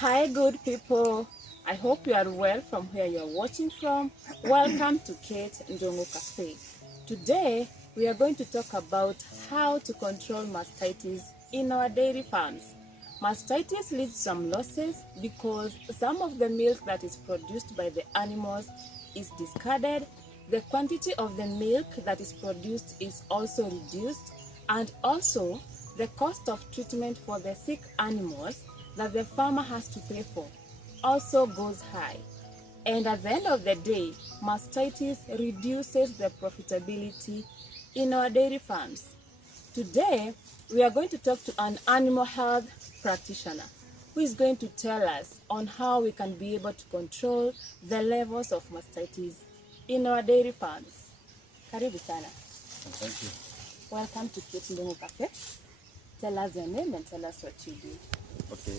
Hi, good people. I hope you are well from where you are watching from. Welcome to Kate Ndongo Cafe. Today, we are going to talk about how to control mastitis in our dairy farms. Mastitis leads to some losses because some of the milk that is produced by the animals is discarded. The quantity of the milk that is produced is also reduced, and also the cost of treatment for the sick animals that the farmer has to pay for also goes high. And at the end of the day, mastitis reduces the profitability in our dairy farms. Today, we are going to talk to an animal health practitioner who is going to tell us on how we can be able to control the levels of mastitis in our dairy farms. Karibu sana. Thank you. Welcome to Kate Ndongo Cafe. Tell us your name and tell us what you do. Okay.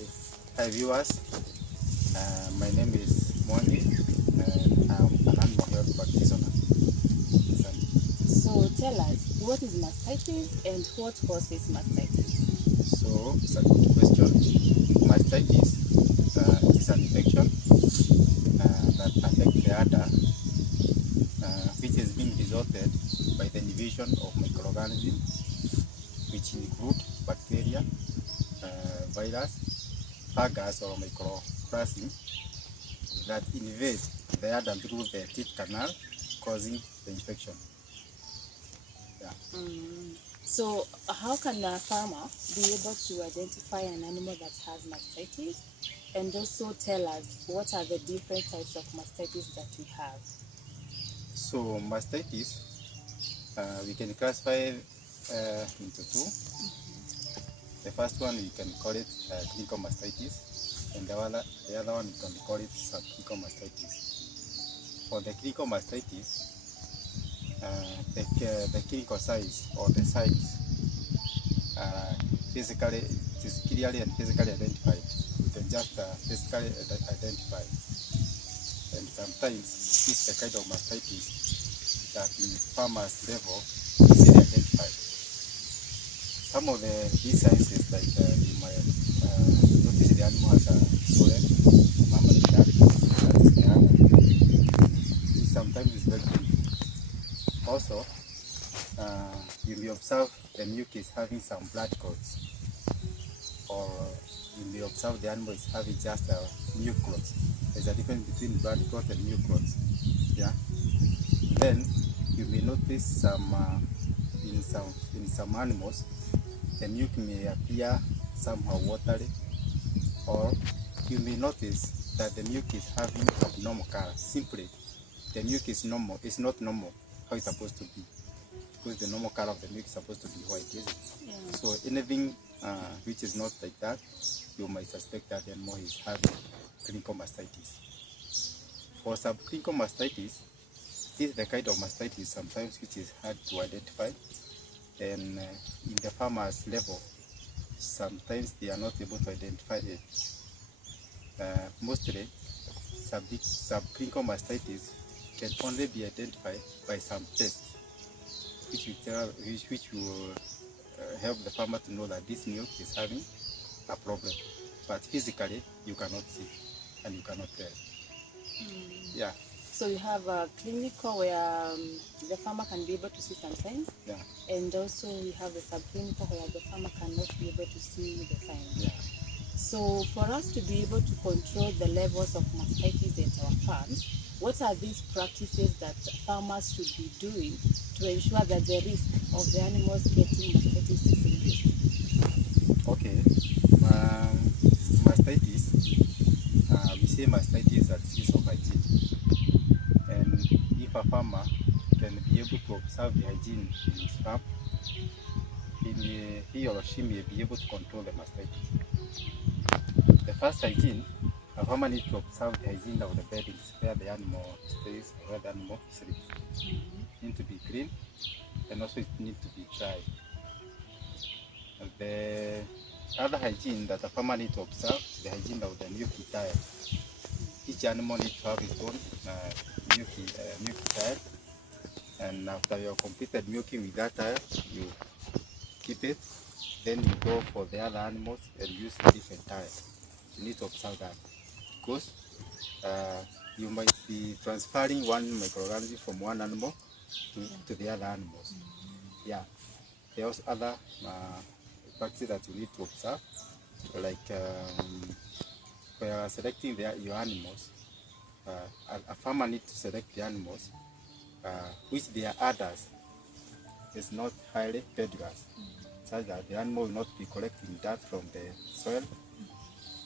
Hi viewers. My name is Mwangi and I'm an animal health practitioner. So tell us, what is mastitis and what causes mastitis? So it's a good question. Mastitis is an infection that affects the udder, which is being resulted by the invasion of microorganisms, which include bacteria, virus, fungus or microplasm that invade the udder through the teeth canal, causing the infection. Yeah. So how can a farmer be able to identify an animal that has mastitis, and also tell us what are the different types of mastitis that we have? So mastitis, we can classify into two. The first one we can call it clinical mastitis, and the other one we can call it subclinical mastitis. For the clinical mastitis, the clinical size or the size physically, it is clearly and physically identified. We can just physically identify, and sometimes this is the kind of mastitis that in farmers level is identified. Some of these signs is like you might notice the animal has a swollen mammary gland, that is the hammer. Sometimes it's very painful. Also, you may observe the milk is having some blood clots, or you may observe the animal is having just milk clots. There's a difference between blood clot and milk clots. Yeah. Then you may notice some in some animals the milk may appear somehow watery, or you may notice that the milk is having abnormal color. Simply, the milk is normal. It's not normal how it's supposed to be, because the normal color of the milk is supposed to be white, isn't it? Yeah. So anything which is not like that, you might suspect that the animal is having clinical mastitis. For subclinical mastitis, this is the kind of mastitis sometimes which is hard to identify, and in the farmer's level, sometimes they are not able to identify it. Mostly, subclinical mastitis can only be identified by some tests, which will help the farmer to know that this milk is having a problem. But physically, you cannot see and you cannot tell. Yeah. So you have a clinical where the farmer can be able to see some signs, Yeah. and also we have the subclinical where the farmer cannot be able to see the signs. Yeah. So for us to be able to control the levels of mastitis at our farms, what are these practices that farmers should be doing to ensure that the risk of the animals getting mastitis is reduced? Okay. Mastitis, we say mastitis at cease of hygiene. And if a farmer can be able to observe the hygiene in his farm, he or she may be able to control the mastitis. The first hygiene, a farmer needs to observe the hygiene of the beddings where the animal stays or where the animal sleeps. It needs to be clean, and also it needs to be dry. The other hygiene that a farmer needs to observe is the hygiene of the milky tire. Each animal needs to have its own milky tire, and after you have completed milking with that tire, you keep it. Then you go for the other animals and use a different tire. you need to observe that, because you might be transferring one microorganism from one animal to the other animals. Yeah, there are also other practices that you need to observe, like when you are selecting your animals. A farmer needs to select the animals which their others is not highly dangerous, such that the animal will not be collecting dirt from the soil,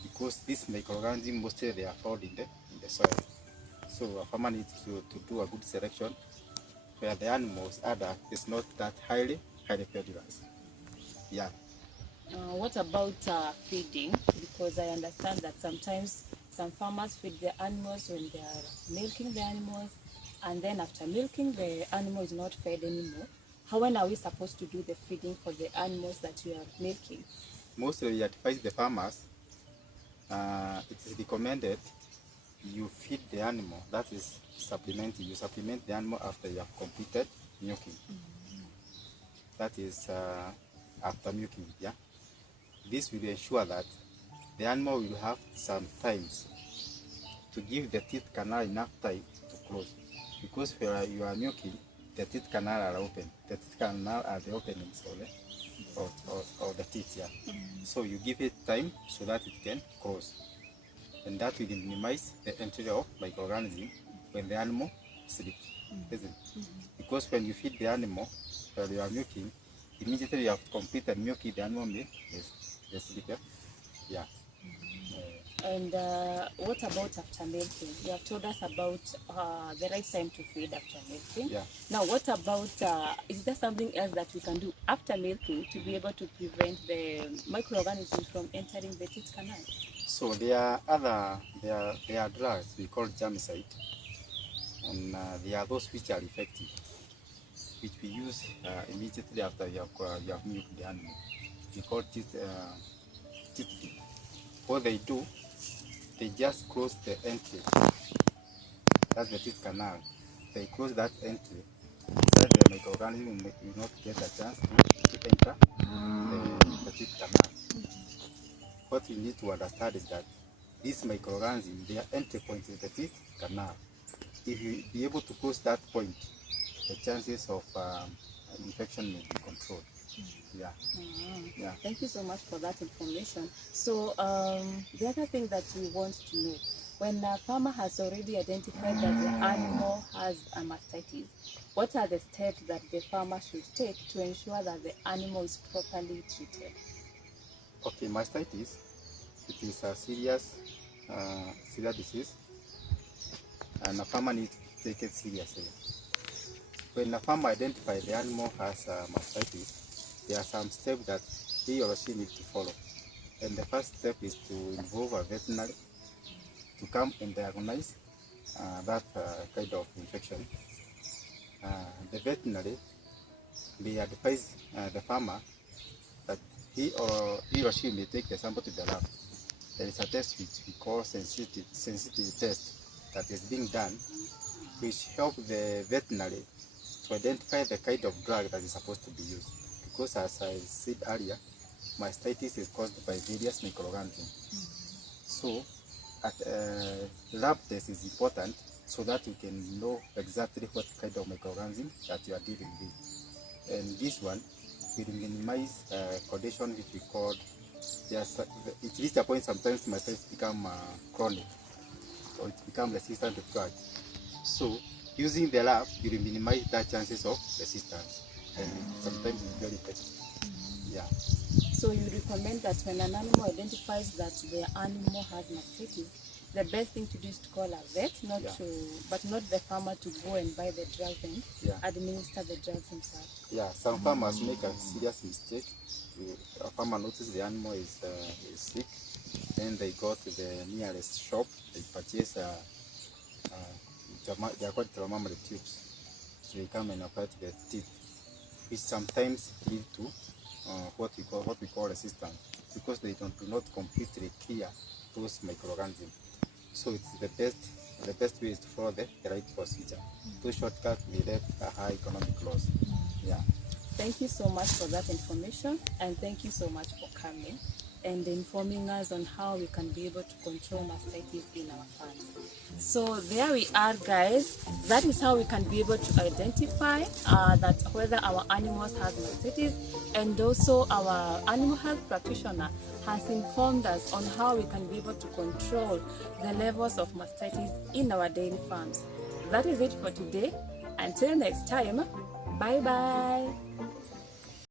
because these microorganisms mostly they are found in the soil. So a farmer needs to do a good selection where the animals other is not that highly dangerous. Yeah. What about feeding? Because I understand that sometimes some farmers feed their animals when they are milking the animals, and then after milking, the animal is not fed anymore. When are we supposed to do the feeding for the animals that we are milking? Mostly we advise the farmers, it is recommended you feed the animal, that is supplementing. You supplement the animal after you have completed milking. That is after milking, yeah. This will ensure that the animal will have some times to give the teeth canal enough time to close. Because where you are milking, the teeth canal are open. The teeth canal are the openings of the teeth, yeah. So you give it time so that it can close. And that will minimize the entry of microorganism when the animal sleeps, isn't it? Because when you feed the animal while you are milking, immediately you have completed milking, the animal may sleep. Yeah. And what about after milking? You have told us about the right time to feed after milking. Yeah. Now, what about, is there something else that we can do after milking to be able to prevent the microorganisms from entering the teeth canal? So there are drugs we call germicide, and there are those which are effective, which we use immediately after you have milked the animal. We call teeth dip. What they do, they just close the entry. That's the teeth canal. They close that entry so that the microorganism will not get a chance to enter the teeth canal. What you need to understand is that these microorganisms, their entry point is the teeth canal. If you be able to close that point, the chances of infection may be controlled. Yeah. Yeah. Thank you so much for that information. So the other thing that we want to know, when a farmer has already identified that the animal has a mastitis, what are the steps that the farmer should take to ensure that the animal is properly treated? Okay, mastitis, it is a serious disease, and a farmer needs to take it seriously. When a farmer identifies the animal has mastitis, there are some steps that he or she needs to follow. And the first step is to involve a veterinary to come and diagnose that kind of infection. The veterinary may advise the farmer that he or she may take the sample to the lab. There is a test which we call sensitivity test that is being done, which help the veterinary to identify the kind of drug that is supposed to be used. Because as I said earlier, mastitis is caused by various microorganisms. So at lab test is important so that you can know exactly what kind of microorganism that you are dealing with. And this one will minimize condition which we call, it reaches a point sometimes mastitis become chronic, or it becomes resistant to drugs. So using the lab will minimize the chances of resistance, and sometimes it's very effective. Yeah. So you recommend that when an animal identifies that the animal has mastitis, the best thing to do is to call a vet, but not the farmer to go and buy the drugs and administer the drugs himself. Yeah, some farmers make a serious mistake. A farmer notices the animal is sick, then they go to the nearest shop, they purchase they are called thermometer tubes. So they come and apply to the teeth, which sometimes lead to what we call resistance, because they do not completely clear those microorganisms. So it's the best way is to follow the right procedure. Those shortcuts will lead a high economic loss. Yeah. Thank you so much for that information, and thank you so much for coming. and informing us on how we can be able to control mastitis in our farms. So there we are, guys. That is how we can be able to identify that whether our animals have mastitis, and also our animal health practitioner has informed us on how we can be able to control the levels of mastitis in our dairy farms. That is it for today. Until next time, bye bye.